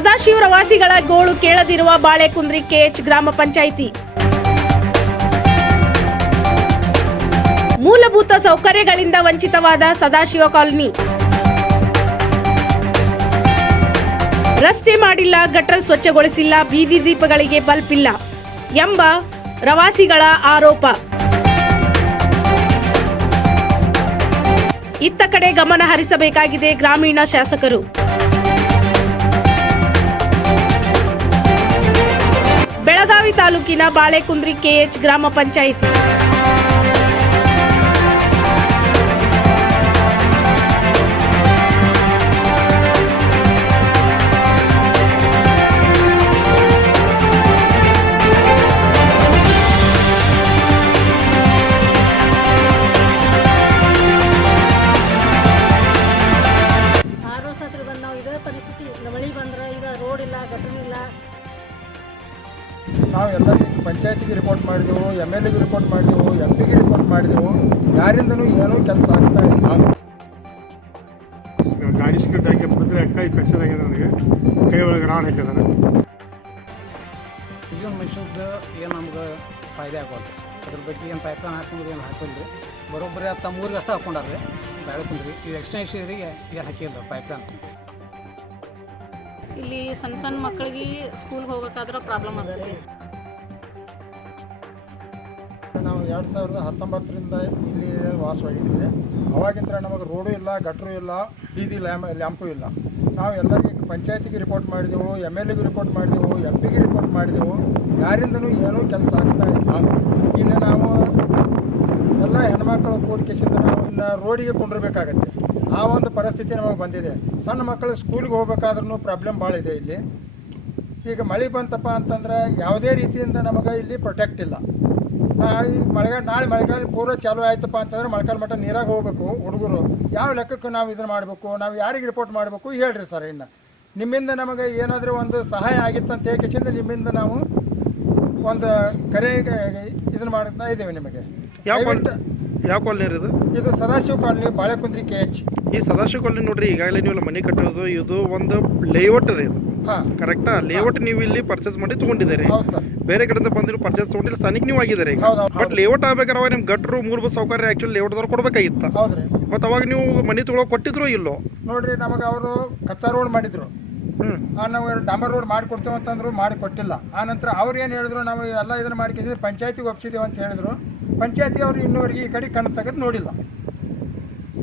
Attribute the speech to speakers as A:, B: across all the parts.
A: ಸದಾಶಿವರ ರವಾಸಿಗಳ ಗೋಳು ಕೇಳದಿರುವ ಬಾಳೆಕುಂದ್ರಿ ಕೆಎಚ್ ಗ್ರಾಮ ಪಂಚಾಯಿತಿ. ಮೂಲಭೂತ ಸೌಕರ್ಯಗಳಿಂದ ವಂಚಿತವಾದ ಸದಾಶಿವ ಕಾಲೋನಿ. ರಸ್ತೆ ಮಾಡಿಲ್ಲ, ಗಟರ್ ಸ್ವಚ್ಛಗೊಳಿಸಿಲ್ಲ, ಬೀದಿ ದೀಪಗಳಿಗೆ ಬಲ್ಪ್ ಇಲ್ಲ ಎಂಬ ಪ್ರವಾಸಿಗಳ ಆರೋಪ. ಇತ್ತ ಕಡೆ ಗಮನ ಹರಿಸಬೇಕಾಗಿದೆ ಗ್ರಾಮೀಣ ಶಾಸಕರು. ಬೆಳಗಾವಿ ತಾಲೂಕಿನ ಬಾಳೆಕುಂದ್ರಿ ಕೆಎಚ್ ಗ್ರಾಮ ಪಂಚಾಯಿತಿ.
B: ಪಂಚಾಯತಿಗೆ ರಿಪೋರ್ಟ್ ಮಾಡಿದೆವು ಎಂ ಎಲ್ ಎಗೆ ರಿಪೋರ್ಟ್ ಮಾಡಿದೆವು ಎಂ ಪಿಗೆ ರಿಪೋರ್ಟ್ ಮಾಡಿದೆವು. ಯಾರಿಂದನೂ ಏನೂ ಕೆಲಸ ಆಗ್ತಾ ಇಲ್ಲ.
C: ಗಾಡಿ ಸ್ಕಿಡ್ ಹಾಕಿ ಬಿದ್ದರೆ ಕೈ ಪ್ರೆಷರ್ ಆಗಿದೆ ನನಗೆ. ಕೈ ಒಳಗೆ ರಾಡ್ ಹಾಕಿದಾನೆ
D: ಈಗ ಮನುಷ್ಯದ್ದು ಏನು ನಮ್ಗೆ ಫಾಯ್ದೆ ಆಗೋದು. ಅದ್ರ ಬಗ್ಗೆ ಏನು ಪೈಪ್ಲೈನ್ ಹಾಕೊಂಡ್ರಿ ಏನು ಹಾಕಿಲ್ರಿ. ಬರೋಬ್ಬರಿ ಅದು ತಮ್ಮ ಊರಿಗೆ ಅಷ್ಟೇ ಹಾಕೊಂಡಾರ್ರಿ. ಬೆಳಕುಂದ್ರಿ ಇದು ಎಕ್ಸ್ಟೆನ್ಷನ್ರಿಗೆ ಏನು ಹಾಕಿಲ್ಲ ಪೈಪ್ಲೈನ್
E: ಇಲ್ಲಿ ಸಣ್ಣ ಸಣ್ಣ ಮಕ್ಕಳಿಗೆ ಸ್ಕೂಲ್ಗೆ ಹೋಗ್ಬೇಕಾದ್ರೆ ಪ್ರಾಬ್ಲಮ್ ಅದ ರೀ.
B: ನಾವು ಎರಡು ಸಾವಿರದ ಹತ್ತೊಂಬತ್ತರಿಂದ ಇಲ್ಲಿ ವಾಸವಾಗಿದ್ದೀವಿ. ಅವಾಗಿಂದ ನಮಗೆ ರೋಡು ಇಲ್ಲ, ಗಟ್ರು ಇಲ್ಲ, ಬೀದಿ ಲ್ಯಾಂಪ್ ಲ್ಯಾಂಪು ಇಲ್ಲ. ನಾವು ಎಲ್ಲರಿಗೆ ಪಂಚಾಯತಿಗೆ ರಿಪೋರ್ಟ್ ಮಾಡಿದೆವು, ಎಂ ಎಲ್ ಎಗೆ ರಿಪೋರ್ಟ್ ಮಾಡಿದೆವು, ಎಂ ಪಿಗೆ ರಿಪೋರ್ಟ್ ಮಾಡಿದೆವು. ಯಾರಿಂದನೂ ಏನೂ ಕೆಲಸ ಆಗ್ತಾ ಇಲ್ಲ. ಇನ್ನು ನಾವು ಎಲ್ಲ ಹೆಣ್ಮಕ್ಳು ಕೂಡಿಕೆಸಿಂದ ನಾವು ಇನ್ನು ರೋಡಿಗೆ ಕೊಂಡಿರಬೇಕಾಗತ್ತೆ. ಆ ಒಂದು ಪರಿಸ್ಥಿತಿ ನಮಗೆ ಬಂದಿದೆ. ಸಣ್ಣ ಮಕ್ಕಳು ಸ್ಕೂಲ್ಗೆ ಹೋಗ್ಬೇಕಾದ್ರೂ ಪ್ರಾಬ್ಲಮ್ ಭಾಳ ಇದೆ ಇಲ್ಲಿ. ಈಗ ಮಳೆ ಬಂತಪ್ಪ ಅಂತಂದ್ರೆ ಯಾವುದೇ ರೀತಿಯಿಂದ ನಮಗೆ ಇಲ್ಲಿ ಪ್ರೊಟೆಕ್ಟ್ ಇಲ್ಲ. ನಾಳೆ ಮಳೆಗಾಲ ನಾಳೆ ಮಳೆಗಾಲ ಪೂರ್ವ ಚಾಲು ಆಯ್ತಪ್ಪ ಅಂತಂದ್ರೆ ಮಳೆಗಾಲ ಮಟ್ಟ ನೀರಾಗ ಹೋಗ್ಬೇಕು ಹುಡುಗರು. ಯಾವ ಲೆಕ್ಕಕ್ಕೆ ನಾವು ಇದನ್ನು ಮಾಡಬೇಕು ನಾವು ಯಾರಿಗೆ ರಿಪೋರ್ಟ್ ಮಾಡಬೇಕು ಹೇಳ್ರಿ ಸರ್ ಇನ್ನು. ನಿಮ್ಮಿಂದ ನಮಗೆ ಏನಾದರೂ ಒಂದು ಸಹಾಯ ಆಗಿತ್ತು ಅಂತ ಹೇಳಿ ನಿಮ್ಮಿಂದ ನಾವು ಒಂದು ಕರೆ ಇದನ್ನು ಮಾಡ್ತಾ ಇದ್ದೇವೆ ನಿಮಗೆ.
F: ಯಾವ ಕಾಲನಿ ರೀ ಇದು?
B: Sadashiv colony Balekundri K H.
F: ಈ ಸದಾಶಿವ ಕಾಲನಿ ನೋಡ್ರಿ ಈಗಾಗಲೇ ನೀವು ಮನೆ ಕಟ್ಟೋದು ಇದು ಒಂದು ಲೇಔಟ್ ರೀ ಇದು.
B: ಹಾಂ.
F: ಕರೆಕ್ಟಾ ಲೇಔಟ್ ನೀವು ಇಲ್ಲಿ ಪರ್ಚೇಸ್ ಮಾಡಿ ತಗೊಂಡಿದ್ದೀರಿ. ಬೇರೆ ಕಡೆಯಿಂದ ಬಂದಿರೋ ಪರ್ಚೇಸ್ ತಗೊಂಡಿಲ್ಲ. ಸನಿಕ್ ನೀವು ಆಗಿದ್ದಾರೆ ಈಗ. ಬಟ್ ಲೇಔಟ್ ಆಗ್ಬೇಕಾದ್ರೆ ಅವಾಗ ಗಟ್ಟರು ಗಟ್ರು ಮೂಲಭೂತ ಸೌಕರ್ಯ ಆ್ಯಕ್ಚುಲಿ ಲೇಔಟ್ದವ್ರು ಕೊಡ್ಬೇಕಾಗಿತ್ತು.
B: ಹೌದು ರೀ
F: ಮತ್ತು ಅವಾಗ ನೀವು ಮನೆ ತೊಗೊಳಕ್ಕೆ ಕೊಟ್ಟಿದ್ರು ಇಲ್ಲೋ?
B: ನೋಡ್ರಿ ನಮಗೆ ಅವರು ಕಚ್ಚಾ ರೋಡ್ ಮಾಡಿದ್ರು.
F: ಹ್ಞೂ
B: ಆ ನಾವು ಡಾಂಬರ್ ರೋಡ್ ಮಾಡಿಕೊಡ್ತೇವೆ ಅಂತಂದ್ರು ಮಾಡಿ ಕೊಟ್ಟಿಲ್ಲ. ಆ ನಂತರ ಅವ್ರು ಏನು ಹೇಳಿದ್ರು ನಾವು ಎಲ್ಲ ಇದನ್ನು ಮಾಡ್ಕೊಂಡಿದ್ವಿ ಪಂಚಾಯತಿಗೆ ಒಪ್ಸಿದ್ದೇವೆ ಅಂತ ಹೇಳಿದ್ರು. ಪಂಚಾಯತಿ ಅವರು ಇನ್ನೂವರೆಗೆ ಈ ಕಡೆ ಕಣ್ಣು ತೆಗೆದು ನೋಡಿಲ್ಲ.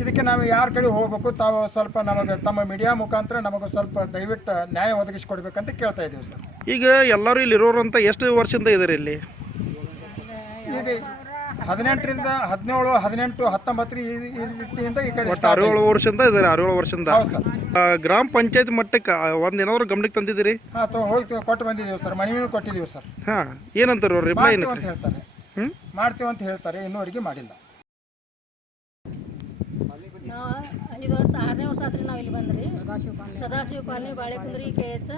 B: ಇದಕ್ಕೆ ನಾವು ಯಾರ ಕಡೆ ಹೋಗ್ಬೇಕು ತಾವು ಸ್ವಲ್ಪ ನಮಗೆ ತಮ್ಮ ಮೀಡಿಯಾ ಮುಖಾಂತರ ನಮಗೆ ಸ್ವಲ್ಪ ದಯವಿಟ್ಟು ನ್ಯಾಯ ಒದಗಿಸ್ಕೊಡ್ಬೇಕಂತ ಕೇಳ್ತಾ ಇದ್ದೀವಿ ಸರ್.
F: ಈಗ ಎಲ್ಲರೂ ಇಲ್ಲಿ ಇರೋರು ಅಂತ ಎಷ್ಟು ವರ್ಷದಿಂದ ಇದ್ದಾರೆ ಇಲ್ಲಿ?
B: ಈಗ ಹದಿನೆಂಟರಿಂದ ಹದಿನೇಳು ಹದಿನೆಂಟು ಹತ್ತೊಂಬತ್ತು ಈ ಈ ರೀತಿಯಿಂದ ಈ ಕಡೆ
F: ಒಟ್ಟು ವರ್ಷದಿಂದ ಇದ್ದಾರೆ ಆರೇಳು ವರ್ಷದಿಂದ.
B: ಹೌದು ಸರ್.
F: ಆ, ಗ್ರಾಮ ಪಂಚಾಯತ್ ಮಟ್ಟಕ್ಕೆ ಒಂದು ಏನಾದ್ರು ಗಮನಕ್ಕೆ ತಂದಿದ್ದೀರಿ?
B: ಹಾಂ ತೊ ಹೋಗಿ ತೊ- ಕೊಟ್ಟು ಬಂದಿದ್ದೀವಿ ಸರ್ ಮನವಿನೂ ಕೊಟ್ಟಿದ್ದೀವಿ ಸರ್.
F: ಹಾಂ ಏನಂತಾರೆ ರಿಪ್ಲೈ
B: ಮಾಡ್ತೀವಿ ಅಂತ ಹೇಳ್ತಾರೆ.
F: ಹ್ಞೂ
B: ಮಾಡ್ತೀವಿ ಅಂತ ಹೇಳ್ತಾರೆ ಇನ್ನೂವರೆಗೆ ಮಾಡಿಲ್ಲ
E: ನಾವು ಐದು ವರ್ಷ ಆರನೇ ವರ್ಷ ಆತ್ರಿ ನಾವು ಇಲ್ಲಿ ಬಂದ್ರಿ. Sadashiv colony Balekundri K H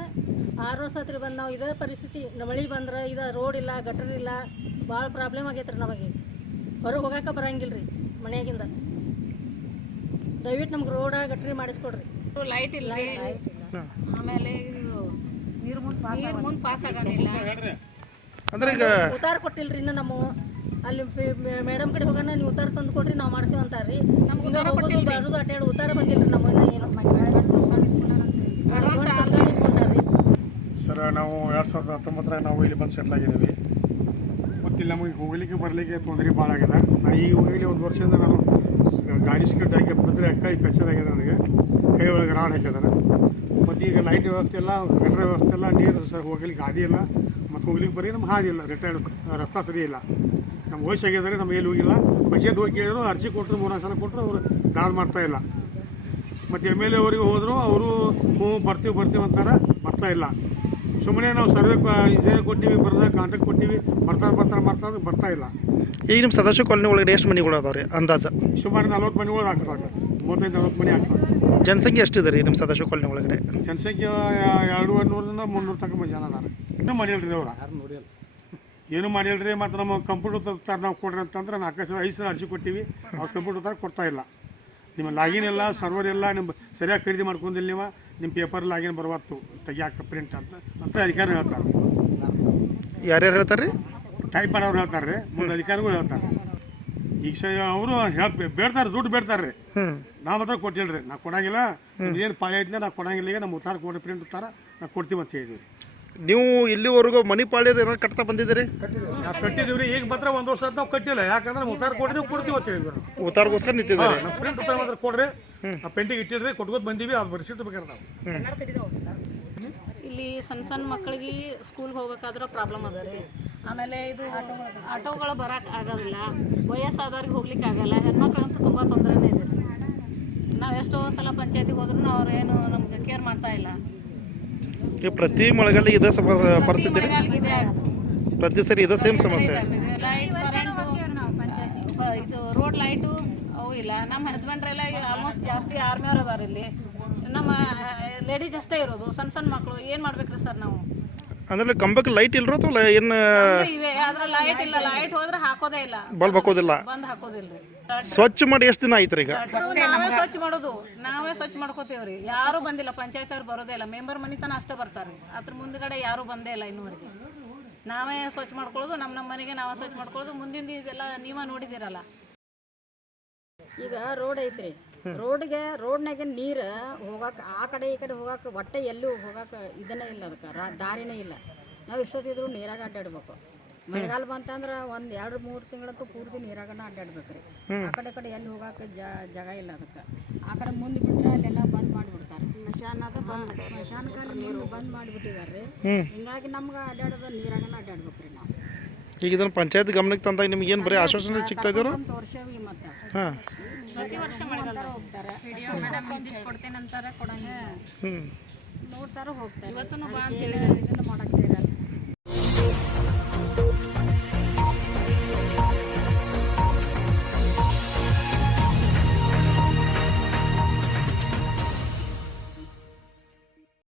E: ಆರು ವರ್ಷ ಆತ್ರಿ ಬಂದು ನಾವು ಇದೇ ಪರಿಸ್ಥಿತಿ. ಮಳೆ ಬಂದ್ರೆ ಇದು ರೋಡ್ ಇಲ್ಲ ಗಟರ್ ಇಲ್ಲ ಭಾಳ ಪ್ರಾಬ್ಲಮ್ ಆಗೈತೆ ರೀ ನಮಗೆ. ಹೊರಗೆ ಹೋಗಾಕ ಬರಂಗಿಲ್ರಿ ರೀ ಮನೆಯಾಗಿಂದ ದಯವಿಟ್ಟು ನಮ್ಗೆ ರೋಡ ಗಟ್ರಿ ಮಾಡಿಸ್ಕೊಡ್ರಿ.
G: ಲೈಟ್ ಇಲ್ಲ. ಆಮೇಲೆ ನೀರು ಮುಂದೆ ಪಾಸ್ ಆಗಂಗಿಲ್ಲ.
F: ಅಂದ್ರೆ ಈಗ
E: ಉತ್ತಾರ ಕೊಟ್ಟಿಲ್ರಿ ಇನ್ನು ನಮ್ಮ ಅಲ್ಲಿ ಮೇಡಮ್ ಕಡೆ ಹೋಗೋಣ ನೀವು ಉತ್ತಾರ ತಂದು ಕೊಡ್ರಿ ನಾವು ಮಾಡ್ತೇವೆ ಅಂತಾರ್ರಿ. ನಮ್ಗೆ ಉತ್ತಾರ ಕೊಟ್ಟಿಲ್ಲ ಬರೋದು ಅಡ್ಡಾಡು ಉತ್ತಾರ ಬಂದಿಲ್ಲ ನಮ್ಮ ಇನ್ನು ಏನು.
C: ಸರ್ ನಾವು ಎರಡು ಸಾವಿರದ ಹತ್ತೊಂಬತ್ತರಾಗ ನಾವು ಇಲ್ಲಿ ಬಂದು ಸೆಟ್ಲ್ ಆಗಿದ್ದೀವಿ. ಮತ್ತು ಇಲ್ಲಿ ನಮಗೆ ಹೋಗ್ಲಿಕ್ಕೆ ಬರಲಿಕ್ಕೆ ತೊಂದರೆ ಭಾಳ ಆಗಿದೆ. ನಾ ಈಗ ಹೋಗಲಿ ಒಂದು ವರ್ಷದಿಂದ ನಾನು ಗಾಡಿ ಸ್ಕಿಟ್ ಹಾಕಿ ಬಿದ್ದರೆ ಕೈ ಪ್ರೆಷರ್ ಆಗಿದೆ ನನಗೆ. ಕೈ ಒಳಗೆ ರಾಡ್ ಹಾಕಿದ್ದಾರೆ. ಮತ್ತು ಈಗ ಲೈಟ್ ವ್ಯವಸ್ಥೆ ಇಲ್ಲ ಗಟ್ರ ವ್ಯವಸ್ಥೆ ಇಲ್ಲ ನೀರು ಸರ್ ಹೋಗ್ಲಿಕ್ಕೆ ಹಾದಿ ಇಲ್ಲ. ಮತ್ತು ಹೋಗ್ಲಿಕ್ಕೆ ಬರೀ ನಮ್ಗೆ ಹಾದಿ ಇಲ್ಲ ರಿಟೈರ್ಡ್ ರಸ್ತೆ ಸರಿ ಇಲ್ಲ. ನಮ್ಮ ವಯಸ್ಸಾಗಿದ್ದಾರೆ ನಮ್ಮ ಎಲ್ಲಿ ಹೋಗಿಲ್ಲ. ಪಂಚಾಯತ್ ಹೋಗಿ ಕೇಳಿದ್ರು ಅರ್ಜಿ ಕೊಟ್ಟರು ಮೂರು ಸಲ ಕೊಟ್ಟರು ಅವರು ದಾಳಿ ಮಾಡ್ತಾ ಇಲ್ಲ. ಮತ್ತು ಎಂ ಎಲ್ ಎ ಅವರಿಗೆ ಹೋದರು ಅವರು ಹ್ಞೂ ಬರ್ತೀವಿ ಬರ್ತೀವಿ ಅಂತಾರೆ ಬರ್ತಾ ಇಲ್ಲ. ಸುಮ್ಮನೆ ನಾವು ಸರ್ವೆ ಇಂಜಿನಿಯರ್ ಕೊಟ್ಟಿವಿ ಬರ್ದ ಕಾಂಟ್ರಾಕ್ಟ್ ಕೊಟ್ಟಿವಿ ಬರ್ತಾರೆ ಬರ್ತಾರೆ ಮಾಡ್ತಾರೆ ಬರ್ತಾ ಇಲ್ಲ.
F: ಈಗ ನಿಮ್ಮ ಸದಸ್ಯ ಕಾಲೋನಿ ಒಳಗಡೆ ಎಷ್ಟು ಮನೆಗಳು ಅದಾವ್ರಿ ಅಂದಾಜು?
C: ಸುಮಾರು ನಲ್ವತ್ತು ಮನೆಗಳು ಹಾಕ್ತಾರೆ ಮೂವತ್ತೈದು ನಲ್ವತ್ತು ಮನೆ ಹಾಕ್ತಾರೆ
F: ಜನಸಂಖ್ಯೆ ಎಷ್ಟಿದೆ ರೀ ನಿಮ್ಮ ಸದಸ್ಯ ಕಾಲೋನಿ ಒಳಗಡೆ?
C: ಜನಸಂಖ್ಯೆ ಎರಡು ನೂರರಿಂದ ಮುನ್ನೂರು ತನಕ ಜನ ಅದಾರೆ. ಇನ್ನೂ ಮನೆ ಅವ್ರ
D: ಯಾರು ನೋಡಿಲ್ಲ
C: ಏನು ಮಾಡಿಲ್ರಿ ಮತ್ತು ನಮ್ಮ ಕಂಪ್ಯೂಟರ್ ತರ ನಾವು ಕೊಡ್ರಿ ಅಂತಂದ್ರೆ ನಾಲ್ಕು ಸಲ ಐದು ಸಲ ಅರ್ಜಿ ಕೊಟ್ಟಿವಿ ಅವ್ರು ಕಂಪ್ಯೂಟರ್ ತರ ಕೊಡ್ತಾ ಇಲ್ಲ. ನಿಮ್ಮ ಲಾಗಿನ್ ಇಲ್ಲ ಸರ್ವರ್ ಇಲ್ಲ ನಿಮ್ಮ ಸರಿಯಾಗಿ ಖರೀದಿ ಮಾಡ್ಕೊಂಡಿಲ್ಲ ನೀವು ನಿಮ್ಮ ಪೇಪರ್ ಲಾಗಿನ್ ಬರುವತ್ತು ತೆಗಿಯಾಕ ಪ್ರಿಂಟ್ ಅಂತ ಅಂತ ಅಧಿಕಾರಿ ಹೇಳ್ತಾರೆ.
F: ಯಾರ್ಯಾರು ಹೇಳ್ತಾರೆ ರೀ
C: ಟೈಪ್ ಮಾಡೋರು ಹೇಳ್ತಾರೆ ರೀ ಮುಂದೆ ಅಧಿಕಾರಿಗಳು ಹೇಳ್ತಾರೆ. ಈಗ ಸ ಅವರು ಬೇಡ್ತಾರೆ ದುಡ್ಡು ಬೇಡ್ತಾರೆ ರೀ
F: ಹ್ಞೂ
C: ನಾ ಮಾತ್ರ ಕೊಟ್ಟಿಲ್ಲ ರೀ ನಾ ಕೊಡಂಗಿಲ್ಲ ಏನು ಪಾಳಿ ಐತಿಲ್ಲ ನಾ ಕೊಡಂಗಿಲ್ಲ ಈಗ ನಮ್ಮ ಉತ್ತಾರ ಕೊಡಿ ಪ್ರಿಂಟ್ ಉತ್ತಾರ ನಾ ಕೊಡ್ತೀವಿ ಅಂತ ಹೇಳಿದ್ವಿ
F: ನೀವು ಇಲ್ಲಿವರೆಗೂ ಮನಿ ಪಾಳ್ಯದ ಏನೋ ಕಟ್ತಾ ಬಂದಿದ್ದೀರಿ
C: ನಾವು ಕಟ್ಟಿದ್ದೀವಿ ರೀ ಈಗ ಮಾತ್ರ ಒಂದು ವರ್ಷ ಆಯ್ತು ನಾವು ಕಟ್ಟಿಲ್ಲ. ಯಾಕಂದ್ರೆ ಉತ್ತಾರ ಕೊಡ್ರಿ ನೀವು ಕೊಡ್ತೀವಿ ಅಂತ ಹೇಳಿದ್ವಿ ನಾವು
F: ಉತ್ತಾರಗೋಸ್ಕರ ನಿಂತಿದ್ದೀರಿ?
C: ನಮ್ಮ ಪ್ರಿಂಟ್ ಉತ್ತಾರ ಮಾತ್ರ ಕೊಡ್ರಿ. ನಾವು ಪೆಂಟಿಗೆ ಇಟ್ಟಿಡ್ರಿ ಕೊಟ್ಕೋತ ಬಂದೀವಿ ಅದು ಬರ್ಸಿಟ್ಟು ಬೇಕಾರೆ ನಾವು.
G: ಇಲ್ಲಿ ಸಣ್ಣ ಸಣ್ಣ ಮಕ್ಕಳಿಗೆ ಸ್ಕೂಲ್ಗೆ ಹೋಗ್ಬೇಕಾದ್ರೆ ಪ್ರಾಬ್ಲಮ್ ಅದ ರೀ. ಆಮೇಲೆ ಇದು ಆಟೋಗಳು ಬರಕ್ಕೆ ಆಗೋದಿಲ್ಲ ವಯಸ್ಸಾದವ್ರಿಗೆ ಹೋಗ್ಲಿಕ್ಕೆ ಆಗಲ್ಲ ಹೆಣ್ಮಕ್ಳಂತೂ ತುಂಬ ತೊಂದರೆನೇ ಇದೆ. ನಾವು ಎಷ್ಟೋ ಸಲ ಪಂಚಾಯತಿಗೆ ಹೋದ್ರೂ ಅವ್ರೇನು ನಮ್ಗೆ ಕೇರ್ ಮಾಡ್ತಾ ಇಲ್ಲ.
F: ಈಗ ಪ್ರತಿ ಮಳೆಗಾಲ ಇದೇ ಸಮ ಪರಿಸ್ಥಿತಿ ರೀ. ಪ್ರತಿ ಸರಿ ಇದೇ ಸೇಮ್ ಸಮಸ್ಯೆ?
G: ಇದು. ರೋಡ್ ಲೈಟು ಅವು ಇಲ್ಲ. ನಮ್ಮ ಹಸ್ಬೆಂಡ್ರೆಲ್ಲ ಆಲ್ಮೋಸ್ಟ್ ಜಾಸ್ತಿ ಆರ್ಮಿಯವ್ರು ಅದಾರ ಇಲ್ಲಿ. ನಮ್ಮ ಲೇಡೀಸ್ ಅಷ್ಟೇ ಇರೋದು. ಸಣ್ಣ ಸಣ್ಣ ಮಕ್ಕಳು ಏನು ಮಾಡ್ಬೇಕ್ರಿ ಸರ್ ನಾವು?
F: ಅಂದ್ರೆ ಕಂಬಕ್ಕೆ ಲೈಟ್ ಇಲ್ರೋ ಅಥವಾ ಏನು
G: ಇವೆ ಆದ್ರೆ ಲೈಟ್ ಇಲ್ಲ. ಲೈಟ್ ಹೋದ್ರೆ ಹಾಕೋದೇ ಇಲ್ಲ.
F: ಬಲ್ಬ್ ಹಾಕೋದಿಲ್ಲ?
G: ಬಂದ್ ಹಾಕೋದಿಲ್ರಿ.
F: ಸ್ವಚ್ಛ ಮಾಡಿ ಎಷ್ಟು ದಿನ ಆಯ್ತು ಈಗ?
G: ನಾವೇ ಸ್ವಚ್ಛ ಮಾಡೋದು. ನಾವೇ ಸ್ವಚ್ಛ ಮಾಡ್ಕೋತೀವ್ರಿ. ಯಾರು ಬಂದಿಲ್ಲ ಪಂಚಾಯತ್ ಅವ್ರು ಬರೋದೇ ಇಲ್ಲ. ಮೆಂಬರ್ ಮನಿತನ ಅಷ್ಟೇ ಬರ್ತಾರೆ. ಅದ್ರ ಮುಂದ್ಗಡೆ ಯಾರು ಬಂದೇ ಇಲ್ಲ ಇನ್ನೂವರೆಗೆ. ನಾವೇ ಸ್ವಚ್ಛ ಮಾಡ್ಕೊಳ್ಳೋದು ನಮ್ಮ ನಮ್ಮ ಮನೆಗೆ ನಾವೇ ಸ್ವಚ್ಛ ಮಾಡ್ಕೊಳ್ಳೋದು. ಮುಂದಿನ ಇದೆಲ್ಲ ನೀವೇ ನೋಡಿದಿರಲ್ಲ
H: ಈಗ ರೋಡ್ ಐತ್ರಿ. ರೋಡ್ಗೆ ರೋಡ್ನಾಗೆ ನೀರು ಹೋಗಕ್ಕೆ ಆ ಕಡೆ ಈ ಕಡೆ ಹೋಗಕ್ಕೆ ಒಟ್ಟೆ ಎಲ್ಲೂ ಹೋಗಕ್ಕೆ ಇದನ್ನೇ ಇಲ್ಲ ಅದಕ್ಕೆ ರಾ ದಾರಿನೇ ಇಲ್ಲ. ನಾವು ಇಷ್ಟೊತ್ತಿದ್ರು ನೀರಾಗ ಅಡ್ಡಾಡ್ಬೇಕು. ಮಳೆಗಾಲ ಬಂತಂದ್ರೆ ಒಂದು ಎರಡು ಮೂರು ತಿಂಗಳಂತೂ ಪೂರ್ತಿ ನೀರಾಗನ ಅಡ್ಡಾಡ್ಬೇಕು ರೀ ಆ ಕಡೆ ಕಡೆ ಎಲ್ಲಿ ಹೋಗಕ್ಕೆ ಜಾಗ ಇಲ್ಲ ಅದಕ್ಕೆ. ಆ ಕಡೆ ಮುಂದೆ ಬಿಟ್ಟರೆ ಅಲ್ಲೆಲ್ಲ ಬಂದ್ ಮಾಡಿಬಿಡ್ತಾರೆ. ಸ್ಮಶಾನದ ಬಂದ್ ಸ್ಮಶಾನಕಾಲ ನೀರು ಬಂದ್ ಮಾಡಿಬಿಟ್ಟಿದ್ದಾರೆ ರೀ ಹಿಂಗಾಗಿ ನಮ್ಗೆ ಅಡ್ಡಾಡೋದು ನೀರಾಗನ ಅಡ್ಡಾಡ್ಬೇಕು ರೀ ನಾವು.
F: ಈಗ ಇದನ್ನ ಪಂಚಾಯತ್ ಗಮನಕ್ಕೆ ತಂದಾಗ ನಿಮ್ಗೆ ಏನು ಬರೀ ಆಶ್ವಾಸನೆ ಸಿಗ್ತಾ ಇದ್ರು
H: ತೋರಿಸೇವಿ ವರ್ಷವಿ ಮತ್ತೆ.
F: ಹಾಂ.
G: ಪ್ರತಿ ವರ್ಷ ಮಳೆಗಾಲ
H: ಹೋಗ್ತಾರೆ.
G: ಕೊಡ್ತೇನೆ ಅಂತಾರೆ ಕೊಡಂಗಿಲ್ಲ
F: ಹ್ಞೂ
H: ನೋಡ್ತಾರ ಹೋಗ್ತಾರೆ.
G: ಇವತ್ತೂ
H: ಇದನ್ನ ಮಾಡಕ್ಕೆ ಇರಲ್ಲ